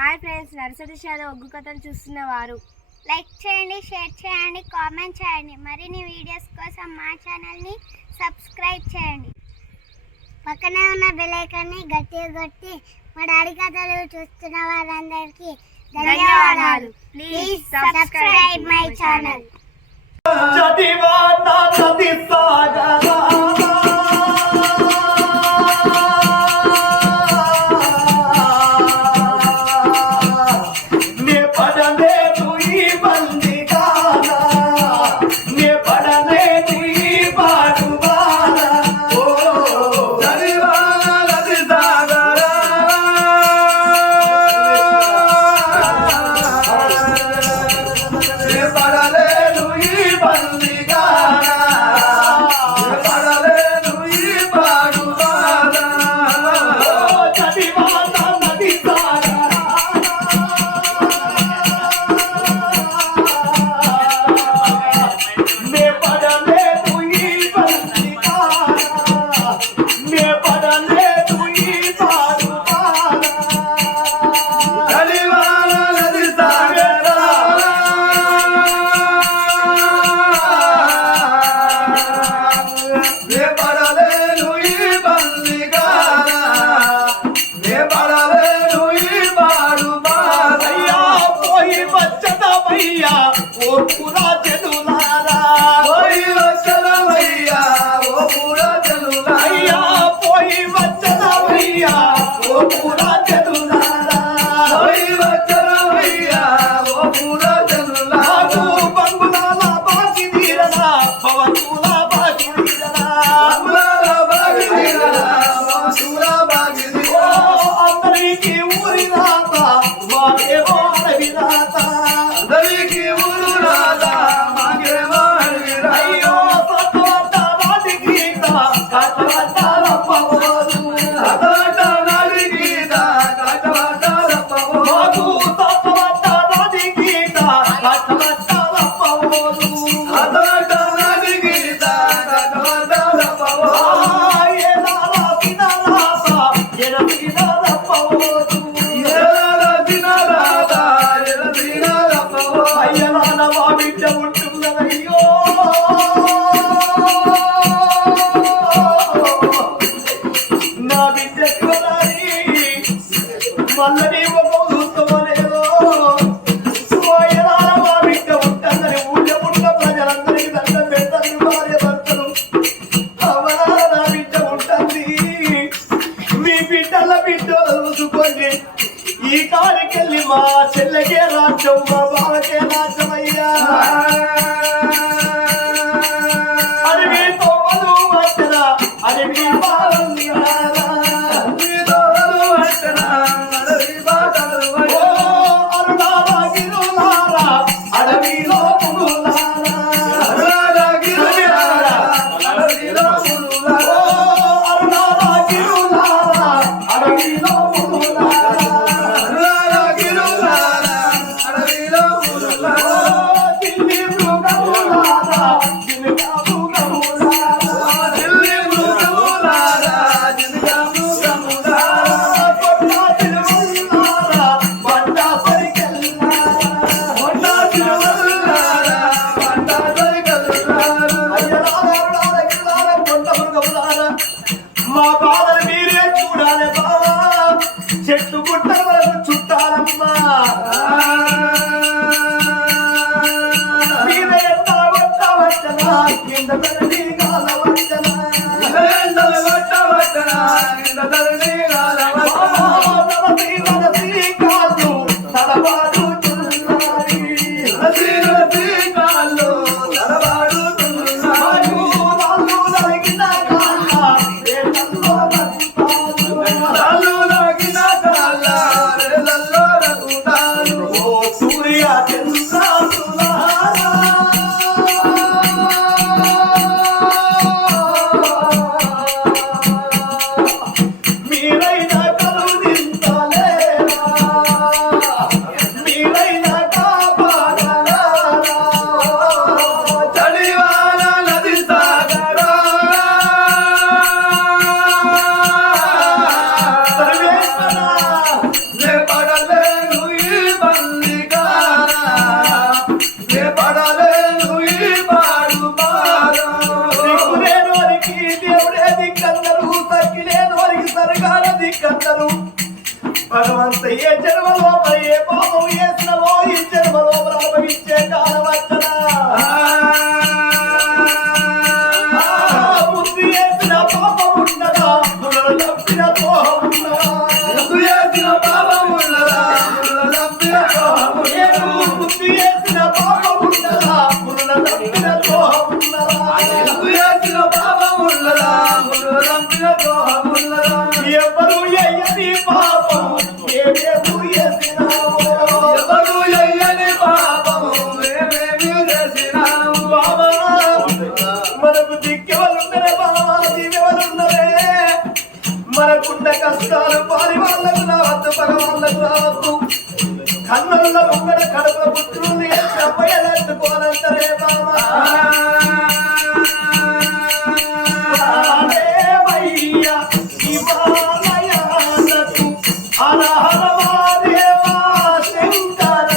Hi friends, nursery shallow ఒగ్గు కథలు చూస్తున్నవారు like చేయండి, share చేయండి, కామెంట్ చేయండి. మరిన్ని వీడియోస్ కోసం మా ఛానల్ని సబ్స్క్రైబ్ చేయండి. పక్కనే ఉన్న బెల్ ఐకాన్ని గట్టిగా కొట్టి మా డాడీ కథలు చూస్తున్న వారందరికీ ధన్యవాదాలు. Please subscribe my channel. ఈ కాడికెళ్ళి మా చెల్లెకే రాజ్యం, మా బావకే రాజ్యమయ్యా. అడవి తోమలు వచ్చన అడవి బాగుంది అడవిలో దిల్లి ఏ జన్మ లోపల ఏ పాపం చేసినవో ఈ జన్మ లోపల అనుభవించే కాలం వచ్చనా ముందు చేసిన పాపం ఉన్నదా తప్పిన ద్రోహం ఉన్నదా ముందు చేసిన పాపం ఉన్నదా తప్పిన ద్రోహం ముందు చేసిన పాపం ఉన్నదా తప్పిన ద్రోహం ఉన్నదా ముందు చేసిన పాపం ఉన్నదా తప్పిన ద్రోహం ఉన్నదా ఎవరు ఎయ్యని పాపం ఏమేమి చేసినావు ఎవరు ఎయ్యని పాపం ఏమేమి చేసినావు బాబా మనకు దిక్కెవరున్నరే బాబా దివ్యవరున్నరే మనకున్న కష్టాలు పారి వాళ్ళకు రావద్దు పగ వాళ్ళకు రావద్దు కన్నుల్లో ముంగడ కడుపుల పుట్టుని అప్పయ్యలంటుకోనంతరే బాబా హిమాలయాలకు హర హర మహాదేవా శంకర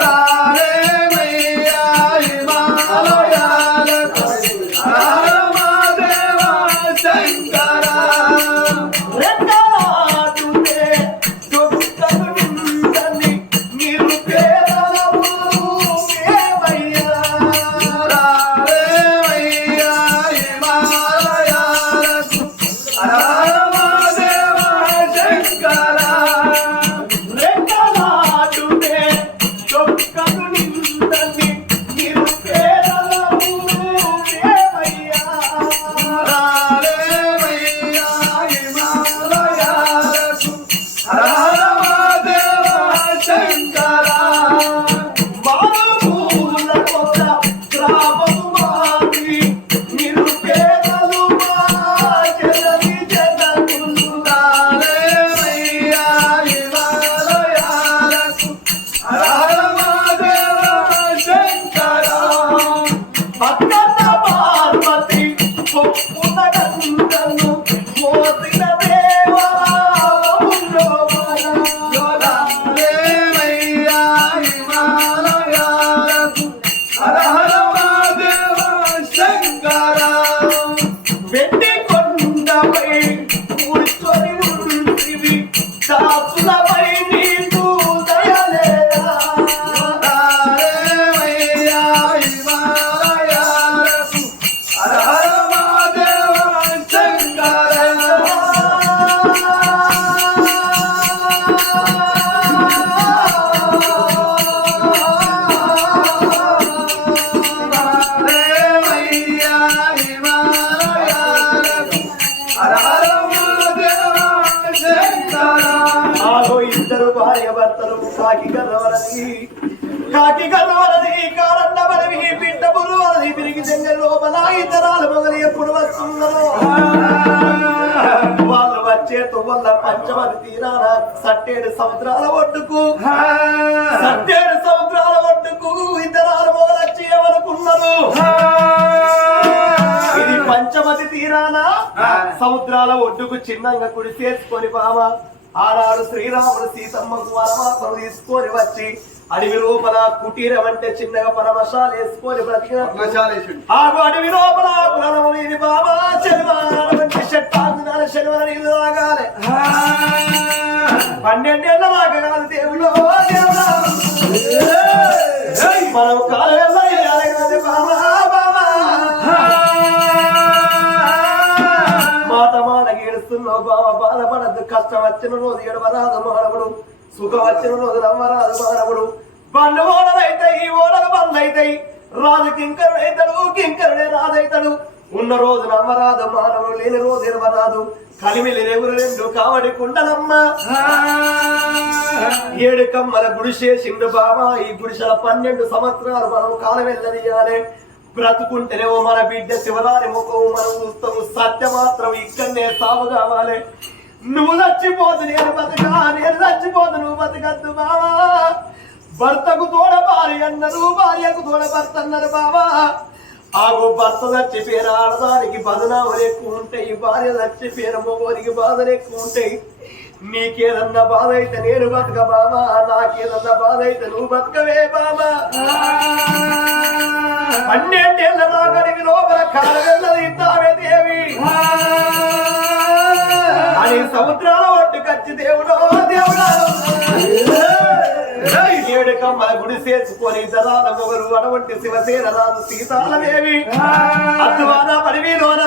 రామయ్యా హిమాలయాలకు హర హర మహాదేవా శంకర రెండలాడుతే దొక్కలు నిందని నిరుపేదలము మేమయ్యా రామయ్యా హిమాలయాలకు హర హర మహాదేవా శంకర రెండలాడుతే దొక్కలు నిందని నిరుపేదలము మేమయ్యా రామయ్యా హిమాలయాలకు హర హర మహాదేవా శంకర మారుమూల కొత్త గ్రామము మాది నిరుపేదలు మా జనని జనకులు రామయ్యా హిమాలయాలకు హర హర మహాదేవా శంకర భక్త పార్వతి పొప్పున గంగను మోసిన దేవా రామయ్యా హిమాలయాలకు హర హర మహాదేవా శంకర వెండి కొండపై కూర్చొని ఉంటివి దాసులపై నీకు దయలేదా రామయ్యా హిమాలయాలకు హర హర మహాదేవా శంకర రామయ్యా హిమాలయాలకు హర హర మహాదేవా శంకర ఆగో ఇద్దరు భార్య భర్తలు కాకి గర్వరది కారణమని బిడ్డ బురువరది తిరిగి దగ్గర లోపల ఇతరాలు మొదలు ఎప్పుడు వస్తున్నారు వాళ్ళు వచ్చే తువ్వల్ల పంచమది తీరాన సట్టేడు సముద్రాల ఒడ్డుకు ఇతరాలు మొదలొచ్చి ఏమనుకున్నారు ఇది పంచమది తీరాన సముద్రాల ఒడ్డుకు చిన్నంగా కుడి చేసుకొని బామ ఆనాడు శ్రీరాముడు సీతమ్మకు వనవాసం తీసుకొని వచ్చి అడవి లోపల కుటీరం అంటే చిన్నగా పరమశాలు వేసుకొని బ్రతికిన ఆగు అడవి లోపల పురాణం ఇది బాబా చెరువాలంటే చెట్టాంగునాలు శనివారం నీళ్ళు తాగాలి 12 ఏళ్ళ దాకా కాదు దేవుడు దేవుడా మనం కాలం వేయాలి కాదు బాబా బాబా మాట మాట ఏడుస్తున్నావు బాబా బాధపడద్దు కష్టం వచ్చిన రోజు ఏడవరాదు మానవుడు సుఖం వచ్చిన రోజు నమ్మరాదు మానవుడు బండ్లు ఓడలైతాయి ఓడలు బండ్లు అవుతాయి రాజు కింకరుడైతాడు కింకరుడే రాజైతాడు ఉన్న రోజు నమ్మరాదు మానవుడు లేని రోజు ఎడవరాదు కలిమిలి రేవులు 2 కావడి కుండలమ్మ 7 కమ్మల గుడిసేసిండు బాబా ఈ గుడిసెల 12 సంవత్సరాలు మనం కాలం వెళ్ళనియాలి బ్రతుకుంటేనేమో మన బిడ్డ శివరాని ముఖం మనం చూస్తాము సత్య మాత్రం ఇక్కడనే సాగు కావాలి నువ్వు చచ్చిపోతు నేను బతుకా నేను చచ్చిపోతు నువ్వు బతకద్దు బావా భర్తకు తోడ భార్య అన్నారు భార్యకు తోడ భర్త అన్నారు బావా ఆగో భర్త చచ్చిపోయిన ఆడదానికి బదనాలు ఎక్కువ ఉంటాయి భార్య చచ్చిపోయిన మొగోరికి బాధలు ఎక్కువ ఉంటాయి నీకేదన్నా బాధ అయితే నేను బతక బామా నాకేదన్నా బాధ అయితే నువ్వు బతకవే బామా 12 ఏళ్ళ నాగడికి లోపల కాలవెళ్ళది తావే దేవి కానీ సముద్రాల ఒడ్డు కచ్చి దేవుడో దేవుడా ఏడు కమ్మల గుడి చేసుకొని దళాల మొగలు అటువంటి శివసేన రాజు సీతాలదేవి అద్వాన పడివిలోన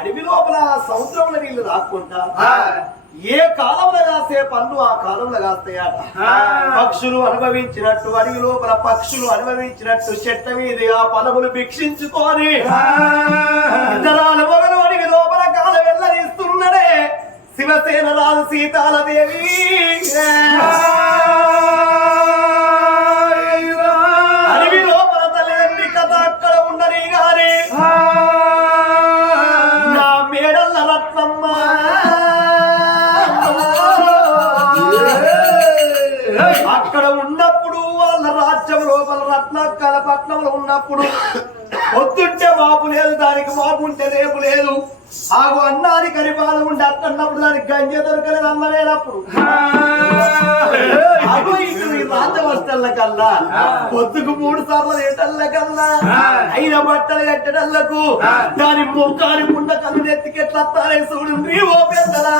అడవి లోపల సముద్రంలో నీళ్లు రాకుండా ఏ కాలంలో కాసే పనులు ఆ కాలంలో కాస్తాయట పక్షులు అనుభవించినట్టు అడవి లోపల పక్షులు అనుభవించినట్టు చెట్ట మీద ఆ పదములు భిక్షించుకొని ఇతరాల మొగలు అడవి లోపల కాల వెళ్ళనిస్తున్నాడే శివసేన రాజు సీతాలదేవి అడవి లోపల తల్లి కథ అక్కడ ఉండని గాని నా మేడల్ల రత్నమ్మ అక్కడ ఉన్నప్పుడు వాళ్ళ రాజ్యం లోపల రత్నాకర పట్నంలో ఉన్నప్పుడు పొద్దుంటే మాపు లేదు దానికి మాపు ఉంటే రేపు లేదు ఆగు అన్నానికి కరిపాలు ఉండి అక్కన్నప్పుడు దానికి గంజ దొరకలేదు అన్నలేనప్పుడు అగో ఇటు ఈ రాజవస్తల కల్లా పొద్దుకు 3 సార్లు ఏటల్ల కల్లా అయిన బట్టలు కట్టడల్లకు దాని ముఖాని ముండ కళ్ళు నెత్తికెట్లత్తానే చూడు నీవో పెద్దలా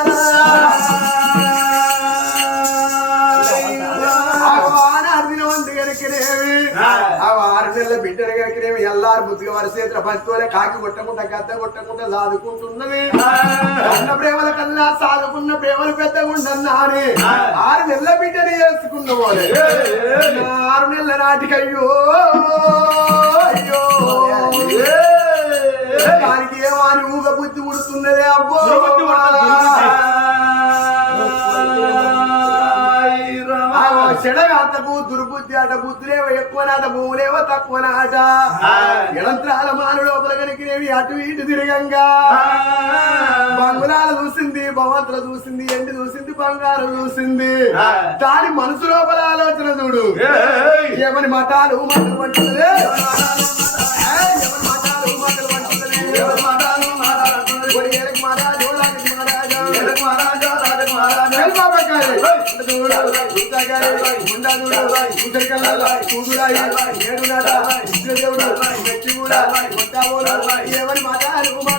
బిడ్డలు కనుకనేమి ఎల్లారు బుద్ధిగా వరసేతుల పంచుకోలే కాకి కొట్టకుండా గద్ద కొట్టకుండా సాదుకుంటున్నది అన్న ప్రేమల కన్నా సాదుకున్న ప్రేమలు పెద్దగుండన్నా అని 6 నెలల బిడ్డని చేసుకున్న పోలే 6 నెలల నాటికి అయ్యో అయ్యో దానికి ఏమో అని ఊగ బుద్ధి ఉడుతున్నదే అబ్బో చెడగాతకు దుర్బుద్ధి ఆట బుద్ధులేవో ఎక్కువనాట భూములేవో తక్కువనాట ఎడంత్రాల మాను లోపల కనుకనేవి అటు ఇటు తిరగంగా బంగుళాలు చూసింది భవంతులు చూసింది ఎండి చూసింది బంగారం చూసింది దాని మనసు లోపల ఆలోచన చూడు ఏమని మతాలు మాటలు పట్టులే ఏమని మాటలు మాటలు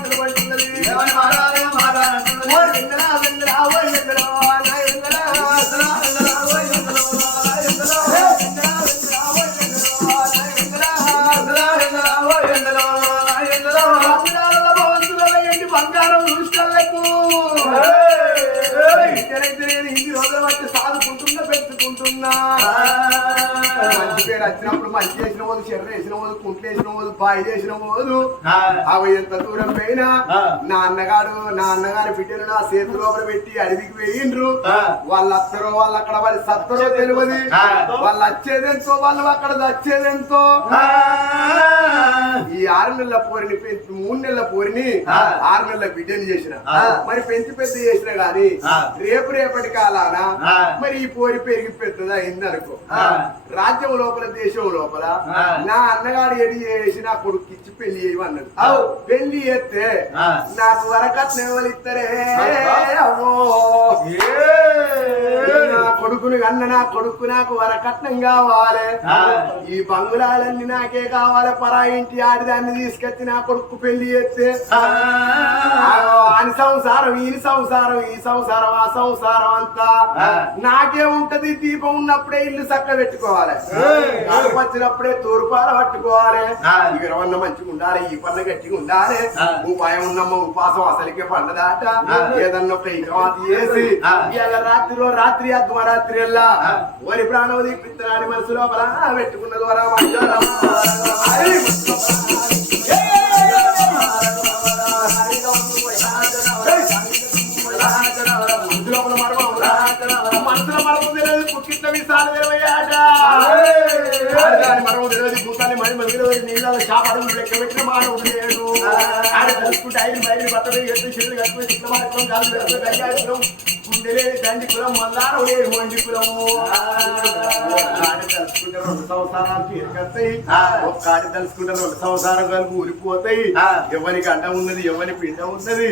పడుతున్నది బంగారం చూసుకోలేకు హిందీ రోజుల బట్టి సాదుకుంటున్నా పెంచుకుంటున్నా మంచి పేరు వచ్చినప్పుడు మంచి చేసిన పోదు చెర్ర వేసిన పోదు కుంట్లు వేసిన పోదు బాయి చేసిన పోదు అవి ఎంత దూరం పోయినా నా అన్నగారి బిడ్డలు నా చేతి లోపల పెట్టి అడవికి వేయిండ్రు వాళ్ళు వస్తారో వాళ్ళు అక్కడ వాళ్ళు సత్తరో తెలియదు వాళ్ళు వచ్చేదెంతో వాళ్ళు అక్కడ వచ్చేదెంతో ఈ 6 నెలల పోరిని 3 నెలల పోరిని 6 నెలల బిడ్డని చేసిన మరి పెంచి పెద్ద చేసిన గాని రేపటి కాలాన మరి ఈ పోరి పెరిగి పెద్దదా అయింది అనుకో రాజ్యం లోపల దేశం లోపల నా అన్నగాడు ఎడి చేసి నా కొడుకు ఇచ్చి పెళ్లి చేయమన్నాడు పెళ్లి చేస్తే నాకు వరకట్నం ఎవరు ఇస్తారే అమ్మో నా కొడుకుని కన్న నా కొడుకు నాకు వరకట్నం కావాలి, ఈ బంగుళాలన్నీ నాకే కావాలి, పరా ఇంటి ఆడిదాన్ని తీసుకొచ్చి నా కొడుకు పెళ్లి చేస్తే అని సంసారం ఈ సంసారం ఈ సంసారం ఆ సంసారం అంతా నాకే ఉంటది. దీపం ఉన్నప్పుడే ఇల్లు చక్క పెట్టుకోవాలి, వచ్చినప్పుడే తూర్పాల పట్టుకోవాలి, ఇవన్న మంచిగా ఉండాలి, ఈ పన్న గట్టిగా ఉండాలి, ఉపాయం ఉన్నమ్మ ఉపాసం అసలుకే పండదాట, ఏదన్నా ఒక ఇకమాతి చేసి ఇవాళ రాత్రి అర్ధమరాత్రి వెళ్ళా వరి ప్రాణం తీపిస్తున్నాడు మనసు లోపల పెట్టుకున్న ద్వారా మనసులో మరపు తెలియదు, పుట్టిన విశాల తెరవయ్యాట మరపు తెలియదు, భూతాన్ని మరి నీళ్ళ చేపడు లెక్క పెట్టిన మానవుడు లేడు. ఆడ కలుసుకుంటే ఐదు బయలు బట్టలు ఎత్తు చెట్లు కట్టుకుని చిన్న మార్గం కాలు కైగాయత్రం గుండెలే దండి కులం మల్లారం లేదు మండి కులము. తలుసుకుంటే 2 సంవత్సరాలు తీరుకొస్తాయి, ఒక్కడి తలుసుకుంటే 2 సంవత్సరాలు కలిపి ఊరిపోతాయి. ఎవరికి అండ ఉన్నది ఎవరి పిండ ఉన్నది.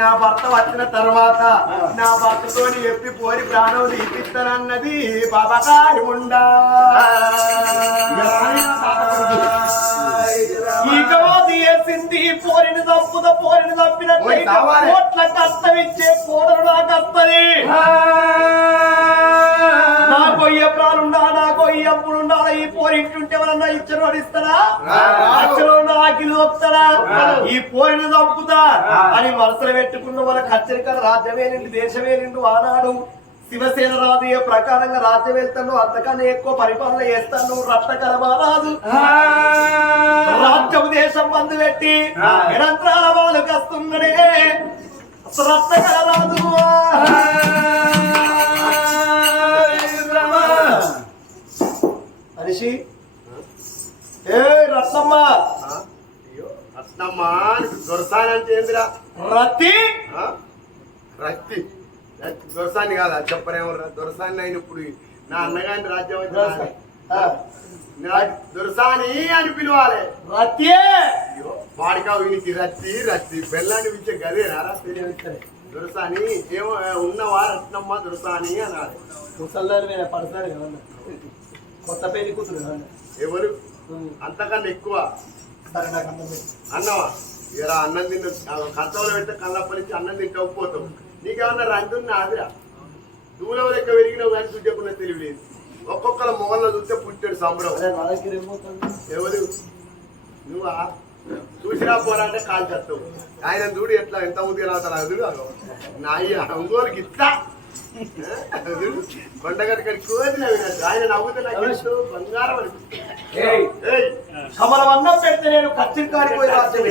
నా భర్త వచ్చిన తర్వాత నా భర్తతో ఎప్పి పోరి ప్రాణం తీపిస్తానన్నది బాబాకాడి ఉండా. వేసింది పోరిని చంపుత పోరిని చంపినట్లయితే కోట్ల కష్టం ఇచ్చే కోడలు నాకు వస్తుంది. నా కొయ్య ప్రాణుండా నా కొయ్య అప్పుడుండా ఈ పోరింటుంటే ఎవరన్నా ఇచ్చరు ఇస్తారా, అచ్చలో నాకిలు వస్తారా, ఈ పోరిని చంపుతా అని మనసులో పెట్టుకున్న వాళ్ళ కచ్చరికల రాజ్యమే నిండు దేశమే నిండు ఆనాడు శివసేన రాదు ఏ ప్రకారంగా రాజ్యం వెళ్తాను, అంతకన్నా ఎక్కువ పరిపాలన చేస్తాను. రత్నకర మహారాజు రాజ్యం దేశం మందు పెట్టి నిరంతరాల వాళ్ళు కస్తున్నాడే రత్నకర రాజు. మనిషి ఏ రత్నమ్మ రత్నమ్మ దొరసానంటే ఏందిరా? రత్తి రత్తి దొరసాన్ని కాదా చెప్పరేమో. దొరసాన్ని అయినప్పుడు నా అన్నగారిని రాజ్యం దొరసాని అని పిలవాలి. రత్తి వాడికా వీనికి రత్తి రత్తి పెళ్ళాన్ని పిలిచే గదే నారా దొరసాని ఏమో ఉన్నవా రత్నమ్మ దొరసాని అనాలి. ముసల్దాని పడతారు కొత్త పెళ్లి కూతురు ఎవరు అంతకన్నా ఎక్కువ అన్నవా ఇలా అన్నం తిన్న కంచంలో పెడితే కళ్ళప్పనిచ్చి అన్నం తింటకపోతావు. నీకేమన్నా రంగున్నా ఆదిరా దూరం లెక్క పెరిగినావు కానీ చూడకుండా తెలియలేదు. ఒక్కొక్కల మొగల్లో చూస్తే పుట్టాడు సంబరం. ఎవరు నువ్వా చూసిరా పోరా అంటే కాల్ చేస్తావు. ఆయన చూడు ఎట్లా ఎంత ముందుగా రాతాడు అదుడు నా ఒంగోలుకి ఇస్తా కొండగడికి కోదిన ఆయన నవ్వుతే నాకు బంగారం అనిపిస్తుంది. కమలం అన్నం పెడితే నేను కచ్చిరి కాడిపోయి రాజ్యం